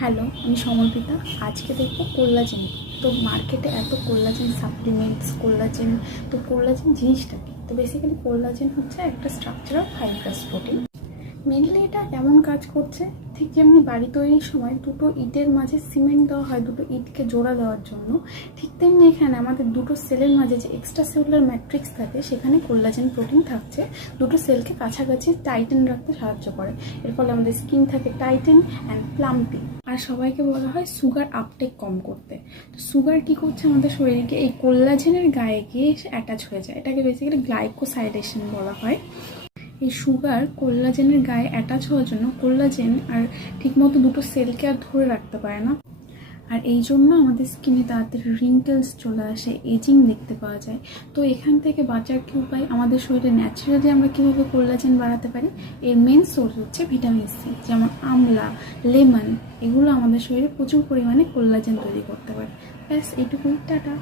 Hello, আমি সমর্পিতা। আজকে দেখবো কোল্লাজেন। তো মার্কেটে এত কোল্লাজেন সাপ্লিমেন্টস, কোল্লাজেন, তো কোল্লাজেন জিনিসটা কি? তো বেসিক্যালি কোল্লাজেন হচ্ছে একটা structure of fibrous protein. Mainly এটা কেমন কাজ করছে, ঠিক যেমনি বাড়ি তৈরির সময় দুটো ইটের মাঝে সিমেন্ট দেওয়া হয় দুটো ইটকে জোড়া দেওয়ার জন্য, ঠিক তেমনি এখানে আমাদের দুটো সেলের মাঝে যে এক্সট্রা সেলুলার ম্যাট্রিক্স থাকে সেখানে কোল্লাজেন প্রোটিন থাকছে, দুটো সেলকে কাছাকাছি টাইটেন রাখতে সাহায্য করে। এর ফলে আমাদের স্কিন থাকে টাইটেন অ্যান্ড প্লাম্পি। আর সবাইকে বলা হয় সুগার আপটেক কম করতে। তো সুগার কি করছে আমাদের শরীরকে, এই কোল্লাজেনের গায়ে গিয়ে এসে অ্যাটাচ হয়ে যায়। এটাকে বেসিক্যালি গ্লাইকোসাইডেশন বলা হয়। এই সুগার কোল্লাজেনের গায়ে অ্যাটাচ হওয়ার জন্য কোল্লাজেন আর ঠিকমতো দুটো সেলকে আর ধরে রাখতে পারে না, আর এই জন্য আমাদের স্কিনে তাড়াতাড়ি রিঙ্কেলস চলে আসে, এজিং দেখতে পাওয়া যায়। তো এখান থেকে বাঁচার কি উপায়? আমাদের শরীরে ন্যাচারালি আমরা কীভাবে কোল্লাজেন বাড়াতে পারি? এর মেন সোর্স হচ্ছে ভিটামিন সি, যেমন আমলা, লেমন, এগুলো আমাদের শরীরে প্রচুর পরিমাণে কোল্লাজেন তৈরি করতে পারে। ব্যাস এইটুকুই, টাটা।